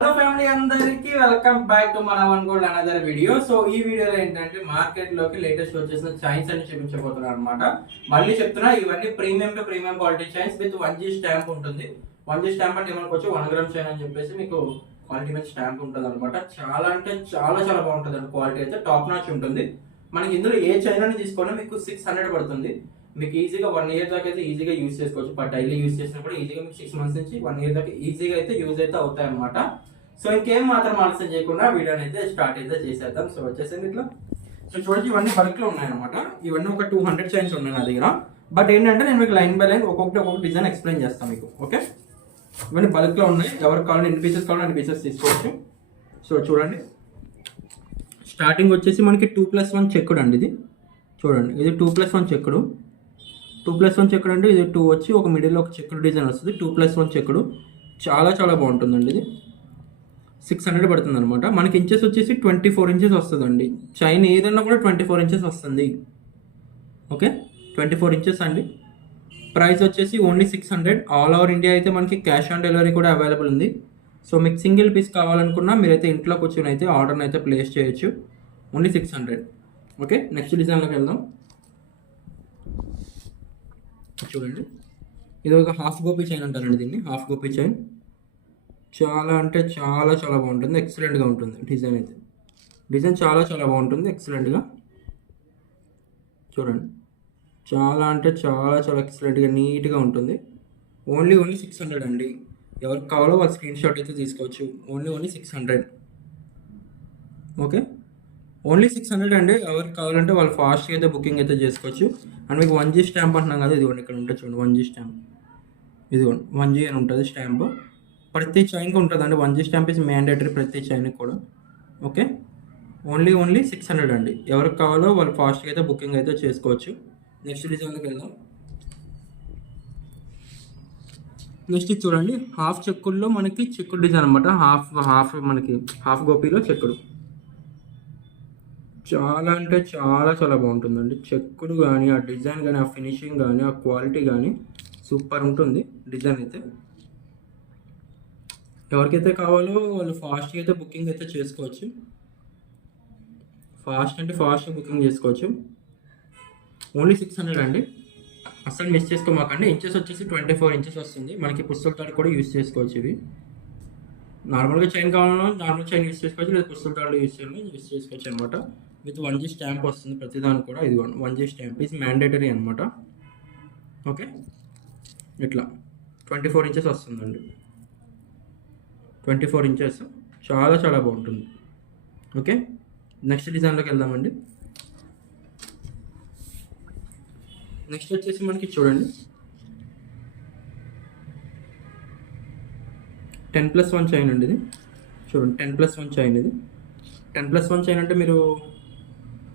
Hello family అందరికి welcome back to మన one gold another video. So ఈ వీడియోలో ఏంటంటే మార్కెట్ లోకి లేటెస్ట్ వచ్చేసిన చైన్స్ అని చూపించబోతున్నాను అనమాట. మళ్ళీ చెప్తున్నా, ఇవన్నీ premium to premium quality chains with 1G stamp ఉంటుంది. 1G స్టాంప్ అంటే ఏమనుకోవచ్చు, 1 గ్రామ్ చైన్ అని చెప్పేసి మీకు క్వాలిటీ మీద స్టాంప్ ఉంటుంది అనమాట. చాలా అంటే చాలా చాలా బాగుంటుంది అండి. క్వాలిటీ అయితే టాప్ నాచ్ ఉంటుంది. మనకి ఇందులో ఏ చైన్ అని తీసుకున్నా మీకు 600 పడుతుంది. మీకు ఈజీగా 1 ఇయర్ దాకా అయితే ఈజీగా యూజ్ చేసుకోవచ్చు. బట్ డైలీ యూజ్ చేసినా కూడా ఈజీగా మీకు 6 మంత్స్ నుంచి 1 ఇయర్ దాకా ఈజీగా అయితే యూజ్ అయితే అవుతాయి అనమాట. సో ఇంకేం మాత్రం ఆలస్యం చేయకుండా వీడియోని అయితే స్టార్ట్ అయితే చేసేద్దాం. సో వచ్చేసింది ఇట్లా. సో చూడండి, ఇవన్నీ బల్క్ లో ఉన్నాయన్నమాట. ఇవన్నీ ఒక 200 చైన్స్ ఉన్నాయి నా దగ్గర. బట్ ఏంటంటే నేను మీకు లైన్ బై లైన్ ఒక్కొక్కటి డిజైన్ ఎక్స్ప్లెయిన్ చేస్తాను మీకు. ఓకే, ఇవన్నీ బల్క్ లో ఉన్నాయి. ఎవరికి కావాలంటే ఎన్ని పీసెస్ కావాలంటే అన్ని పీసెస్ తీసుకోవచ్చు. సో చూడండి, స్టార్టింగ్ వచ్చేసి మనకి 2+1 చెక్కుడు అండి. ఇది చూడండి, ఇది 2+1 చెక్కుడు. 2+1 చెక్కుడు అంటే ఇది 2 వచ్చి ఒక మిడిల్లో ఒక చెక్కుడు డిజైన్ వస్తుంది. 2+1 చెక్కుడు చాలా చాలా బాగుంటుందండి. ఇది 600 పడుతుంది అనమాట. మనకి ఇంచెస్ వచ్చేసి 24 ఇంచెస్ వస్తుందండి. చైన్ ఏదన్నా కూడా 24 ఇంచెస్ వస్తుంది. ఓకే, 24 ఇంచెస్ అండి. ప్రైస్ వచ్చేసి ఓన్లీ 600. ఆల్ ఓవర్ ఇండియా అయితే మనకి క్యాష్ ఆన్ డెలివరీ కూడా అవైలబుల్ ఉంది. సో మీకు సింగిల్ పీస్ కావాలనుకున్నా మీరైతే ఇంట్లో కూర్చొని అయితే ఆర్డర్ని అయితే ప్లేస్ చేయొచ్చు. ఓన్లీ 600. ఓకే, నెక్స్ట్ డిజైన్లోకి వెళ్దాం. చూడండి, ఇది ఒక హాఫ్ గోపీ చైన్ అంటారండి దీన్ని. హాఫ్ గోపీ చైన్ చాలా అంటే చాలా చాలా బాగుంటుంది. ఎక్సలెంట్గా ఉంటుంది డిజైన్ అయితే. డిజైన్ చాలా చాలా బాగుంటుంది, ఎక్సలెంట్గా. చూడండి, చాలా అంటే చాలా చాలా ఎక్సలెంట్గా నీట్గా ఉంటుంది. ఓన్లీ 600 అండి. ఎవరికి కావాలో వాళ్ళు స్క్రీన్ షాట్ అయితే తీసుకోవచ్చు. ఓన్లీ 600. ఓకే, ఓన్లీ 600 అండి. ఎవరికి కావాలంటే వాళ్ళు ఫాస్ట్గా అయితే బుకింగ్ అయితే చేసుకోవచ్చు. అండ్ మీకు 1G స్టాంప్ అంటున్నాం కదా, ఇదిగోండి ఇక్కడ ఉంటుంది చూడండి 1G స్టాంప్. ఇదిగోండి 1G అని ఉంటుంది స్టాంప్. ప్రతి చైన్కి ఉంటుంది అండి. 1G స్టాంప్ ఇస్ మ్యాండేటరీ ప్రతి చైన్కి కూడా. ఓకే, ఓన్లీ 600 అండి. ఎవరికి కావాలో వాళ్ళు ఫాస్ట్గా అయితే బుకింగ్ అయితే చేసుకోవచ్చు. నెక్స్ట్ డిజైన్లోకి వెళ్దాం. నెక్స్ట్ చూడండి, హాఫ్ చెక్కుల్లో మనకి చెక్కుడు డిజైన్ అనమాట. మనకి హాఫ్ గోపీలో చెక్కుడు చాలా అంటే చాలా చాలా బాగుంటుందండి. చెక్కుడు కానీ ఆ డిజైన్ కానీ ఆ ఫినిషింగ్ కానీ ఆ క్వాలిటీ కానీ సూపర్ ఉంటుంది డిజైన్ అయితే. ఎవరికైతే కావాలో వాళ్ళు ఫాస్ట్గా అయితే బుకింగ్ అయితే చేసుకోవచ్చు. ఫాస్ట్ అంటే ఫాస్ట్గా బుకింగ్ చేసుకోవచ్చు. ఓన్లీ 600 అండి. అస్సలు మిస్ చేసుకోమాకండి. ఇంచెస్ వచ్చేసి 24 ఇంచెస్ వస్తుంది. మనకి పుస్తల తాడు కూడా యూజ్ చేసుకోవచ్చు. ఇవి నార్మల్గా చైన్ కావాలన్నా నార్మల్ చైన్ యూజ్ చేసుకోవచ్చు, లేదా పుస్తల తాడు యూజ్ చేసుకోవచ్చు అనమాట. విత్ 1G స్టాంప్ వస్తుంది ప్రతిదానికి కూడా. ఇది 1G స్టాంప్ ఈజ్ మ్యాండేటరీ అనమాట. ఓకే, ఇట్లా 24 ఇంచెస్ వస్తుందండి. 24 ఇంచెస్ చాలా చాలా బాగుంటుంది. ఓకే, నెక్స్ట్ డిజైన్లోకి వెళ్దామండి. నెక్స్ట్ వచ్చేసి మనకి చూడండి 10+1 చైన్ అండి. ఇది చూడండి 10+1 చైన్. ఇది 10+1 చైన్ అంటే మీరు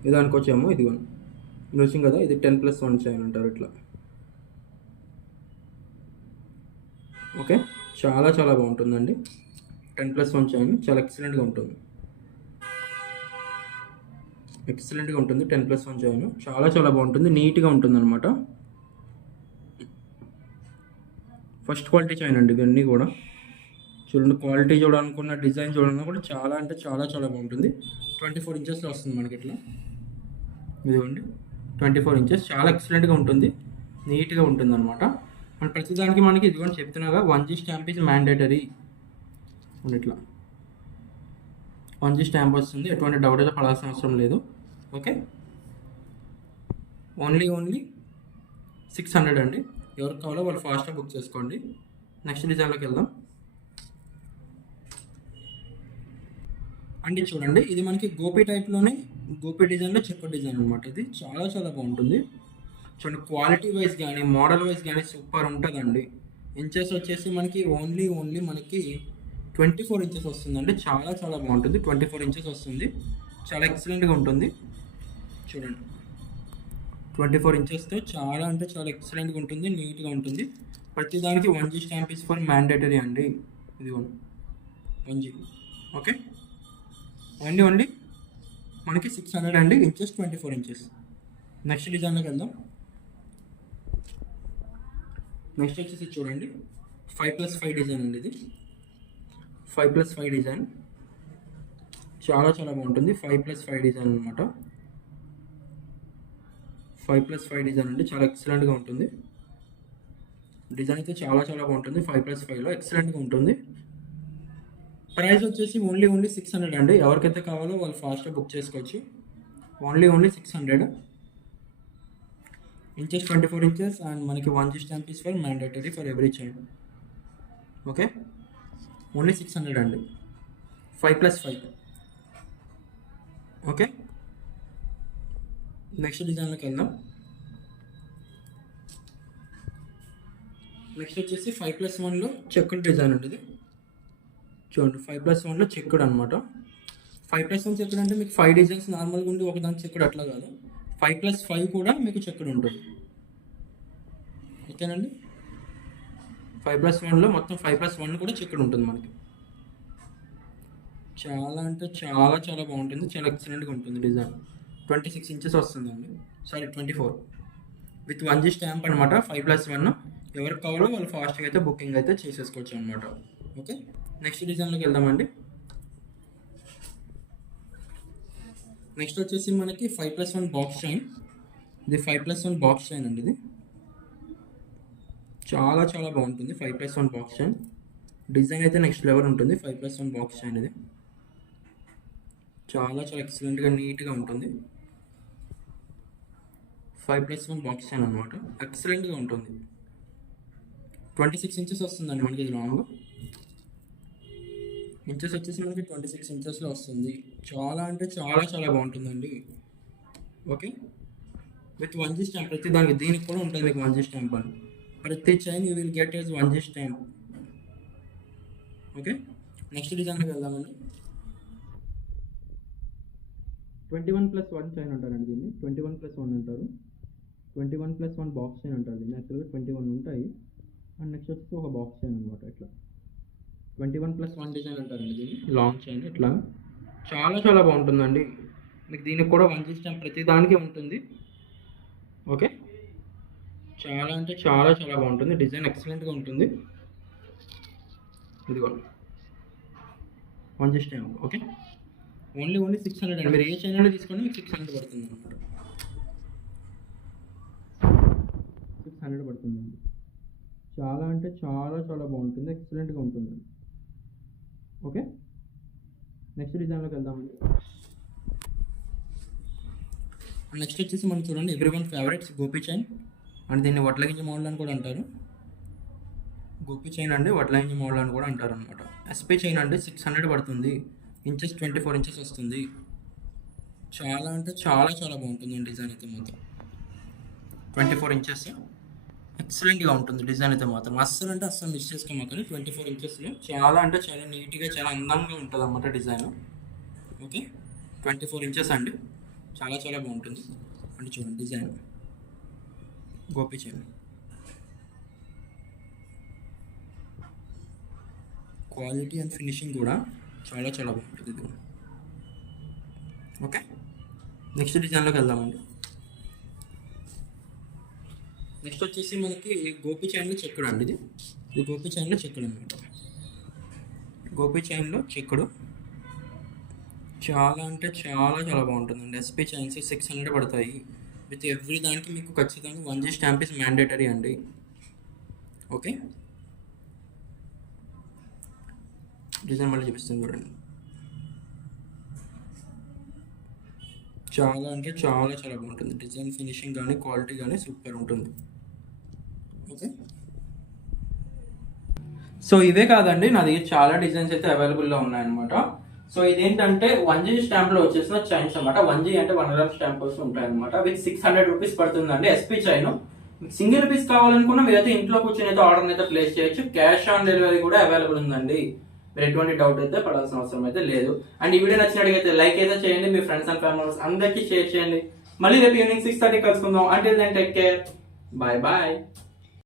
ఇది అనుకోవచ్చేమో. ఇదిగోండి, మీరు వచ్చింది కదా, ఇది 10+1 చైన్ అంటారు ఇట్లా. ఓకే, చాలా చాలా బాగుంటుందండి. 10+1 చైన్ చాలా ఎక్సలెంట్గా ఉంటుంది. 10+1 చైన్ చాలా చాలా బాగుంటుంది, నీట్గా ఉంటుంది అనమాట. ఫస్ట్ క్వాలిటీ చైన్ అండి ఇవన్నీ కూడా. చూడండి, క్వాలిటీ చూడాలనుకున్న డిజైన్ చూడాలన్నా కూడా చాలా అంటే చాలా చాలా బాగుంటుంది. 24 ఇంచెస్లో వస్తుంది మనకి ఇట్లా. ఇదిగోండి 24 ఇంచెస్ చాలా ఎక్సలెంట్గా ఉంటుంది, నీట్గా ఉంటుంది అనమాట. అండ్ ప్రతిదానికి మనకి ఇదిగోండి చెప్తున్నాగా 1G స్టాంప్ ఈజ్ మ్యాండేటరీ. ఇట్లా 1G స్టాంప్ వస్తుంది. ఎటువంటి డౌట్ అయితే పడాల్సిన అవసరం లేదు. ఓకే, ఓన్లీ 600 అండి. ఎవరికి కావాలో వాళ్ళు ఫాస్ట్గా బుక్ చేసుకోండి. నెక్స్ట్ డిజైన్లోకి వెళ్దాం అండి. చూడండి, ఇది మనకి గోపీ టైప్లోనే గోపీ డిజైన్లో చెక్క డిజైన్ అనమాట. ఇది చాలా చాలా బాగుంటుంది. చూడండి, క్వాలిటీ వైజ్ కానీ మోడల్ వైజ్ కానీ సూపర్ ఉంటుందండి. ఇంచెస్ వచ్చేసి మనకి ఓన్లీ మనకి 24 ఇంచెస్ వస్తుందండి. చాలా చాలా బాగుంటుంది. 24 ఇంచెస్ వస్తుంది, చాలా ఎక్సలెంట్గా ఉంటుంది. చూడండి, 24 ఇంచెస్తో చాలా అంటే చాలా ఎక్సలెంట్గా ఉంటుంది, నీట్గా ఉంటుంది. ప్రతిదానికి 1G stamp is for mandatory అండి. ఇది 1G. ఓకే, ఓన్లీ మనకి 600 అండి. Inches 24 inches. నెక్స్ట్ డిజైన్లోకి వెళ్దాం. నెక్స్ట్ వచ్చేసి చూడండి 5+5 డిజైన్ అండి. ఇది 5+5 డిజైన్ చాలా బాగుంటుంది. 5+5 డిజైన్ అనమాట. 5+5 డిజైన్ అండి, చాలా ఎక్సలెంట్గా ఉంటుంది. డిజైన్ అయితే చాలా బాగుంటుంది. 5+5లో ఎక్సలెంట్గా ఉంటుంది. ప్రైస్ వచ్చేసి ఓన్లీ 600 అండి. ఎవరికైతే కావాలో వాళ్ళు ఫాస్ట్గా బుక్ చేసుకోవచ్చు. ఓన్లీ 600 ఇంచెస్, 24 ఇంచెస్ అండ్ మనకి 1G stamp is for mandatory for every child. Okay, only 600 అండి. 5+5. ఓకే, నెక్స్ట్ డిజైన్లోకి వెళ్దాం. నెక్స్ట్ వచ్చేసి 5+1లో చెక్కుడు డిజైన్ ఉంటుంది. చూడండి, 5+1లో చెక్కుడు అనమాట. 5+1 చెక్కుడు అంటే మీకు 5 డిజైన్స్ నార్మల్గా ఉండి ఒకదాని చెక్కుడు అట్లా కాదు. 5+5 కూడా మీకు చెక్కుడు ఉంటుంది. ఓకేనండి, 5+1లో మొత్తం 5+1 కూడా చెక్కుడు ఉంటుంది మనకి. చాలా అంటే చాలా బాగుంటుంది. చాలా ఎక్సలెంట్గా ఉంటుంది డిజైన్. 26 ఇంచెస్ వస్తుందండి, సారీ 24 విత్ 1G స్టాంప్ అనమాట. 5+1 ఎవరికి కావాలో వాళ్ళు ఫాస్ట్గా అయితే బుకింగ్ అయితే చేసేసుకోవచ్చు అనమాట. ఓకే, నెక్స్ట్ డిజైన్లోకి వెళ్దామండి. నెక్స్ట్ వచ్చేసి మనకి 5+1 బాక్స్ చైన్. ఇది 5+1 బాక్స్ చైన్ అండి. ఇది చాలా బాగుంటుంది. 5+1 బాక్స్ చైన్ డిజైన్ అయితే నెక్స్ట్ లెవెల్ ఉంటుంది. 5+1 బాక్స్ చైన్ ఇది చాలా ఎక్సలెంట్గా నీట్గా ఉంటుంది. 5+1 బాక్స్ చైన్ అనమాట, ఎక్సలెంట్గా ఉంటుంది. 26 ఇంచెస్ వస్తుందండి మనకి. ఇది లాంగ్ ఇంచెస్ వచ్చేసి మనకి 26 ఇంచెస్లో వస్తుంది. చాలా అంటే చాలా బాగుంటుందండి. Okay, with 1G stamp. ప్రతి దానికి దీనికి కూడా ఉంటుంది మీకు 1G స్టాంప్ అని. ప్రతి chain you will get S 1G stamp. Okay, next డిజైన్కి వెళ్దామండి. 21+1 చైన్ అంటారండి దీన్ని. 21+1 అంటారు. 21+1 బాక్స్ చైన్ అంటారు దీన్ని. యాక్చువల్గా 21 ఉంటాయి అండ్ నెక్స్ట్ వచ్చేసి ఒక బాక్స్ చైన్ అనమాట. ఇట్లా 21+1 డిజైన్ అంటారండి దీన్ని. లాంగ్ చైన్ ఇట్లా చాలా బాగుంటుందండి. మీకు దీనికి కూడా 1G స్టాంప్ ప్రతి దానికి ఉంటుంది. ఓకే, చాలా అంటే చాలా బాగుంటుంది. డిజైన్ ఎక్సలెంట్గా ఉంటుంది. ఇదిగో 1G స్టాంప్. ఓకే, ఓన్లీ 600 అండి. మీరు ఏ చైన్ అయినా తీసుకోండి, మీకు 600 పడుతుంది అనమాట. 600 పడుతుందండి. చాలా అంటే చాలా బాగుంటుంది. ఎక్సలెంట్గా ఉంటుంది. ఓకే, నెక్స్ట్ డిజైన్లోకి వెళ్దామండి. నెక్స్ట్ వచ్చేసి మనం చూడండి, everyone favourites Gopi chain and దీన్ని వడ్లగింజ మోడల్ అని కూడా అంటారు. గోపి చైన్ అండి, వడ్లగింజ మోడల్ అని కూడా అంటారు అనమాట. ఎస్పీ చైన్ అండి, 600 పడుతుంది. ఇంచెస్ 24 ఇంచెస్ వస్తుంది. చాలా అంటే చాలా బాగుంటుంది డిజైన్ అయితే మాత్రం. 24 ఇంచెస్ ఎక్సలెంట్గా ఉంటుంది డిజైన్ అయితే మాత్రం. అస్సలు మిస్ చేసుకోమాకండి. 24 ఇంచెస్లో చాలా అంటే చాలా నీట్గా చాలా అందంగా ఉంటుంది అన్నమాట డిజైన్. ఓకే, 24 ఇంచెస్ అండి, చాలా బాగుంటుంది. అంటే చూడండి design Gopi chain. Quality and finishing కూడా చాలా బాగుంటుంది ఇది. ఓకే, నెక్స్ట్ డిజైన్లోకి వెళ్దామండి. నెక్స్ట్ వచ్చేసి మనకి గోపి చైన్లో చెక్కుడు అండి. ఇది గోపి చైన్లో చెక్కుడు అనమాట. గోపి చైన్లో చెక్కుడు చాలా అంటే చాలా బాగుంటుందండి. ఎస్పీ చైన్స్ 600 పడతాయి. విత్ ఎవ్రీ దానికి మీకు ఖచ్చితంగా 1G స్టాంప్ ఇస్ మ్యాండేటరీ అండి. ఓకే, డిజైన్ మళ్ళీ చూపిస్తుంది చూడండి. చాలా అంటే చాలా బాగుంటుంది. డిజైన్ ఫినిషింగ్ కానీ క్వాలిటీ కానీ సూపర్ ఉంటుంది. ఓకే, సో ఇవే కాదండి, నా దగ్గర చాలా డిజైన్స్ అయితే అవైలబుల్లో ఉన్నాయన్నమాట. సో ఇదేంటంటే 1G స్టాంప్లో వచ్చేసిన చైన్స్ అనమాట. 1G అంటే 1 గ్రామ్ స్టాంప్ కోసం ఉంటాయి అనమాట. విత్ 600 రూపీస్ పడుతుందండి. SP chain. సింగిల్ పీస్ కావాలనుకున్నా మీరైతే ఇంట్లో కూర్చొని అయితే ఆర్డర్ అయితే ప్లేస్ చేయొచ్చు. క్యాష్ ఆన్ డెలివరీ కూడా అవైలబుల్ ఉందండి. మీరు ఎటువంటి డౌట్ అయితే పడాల్సిన అవసరం అయితే లేదు. అండ్ ఈ వీడియో నచ్చినట్లయితే లైక్ అయితే చేయండి. మీ ఫ్రెండ్స్ అండ్ ఫ్యామిలీస్ అందరికీ షేర్ చేయండి. మళ్ళీ రేపు ఈవినింగ్ 6:30 కలుసుకుందాం. Until then take care, bye.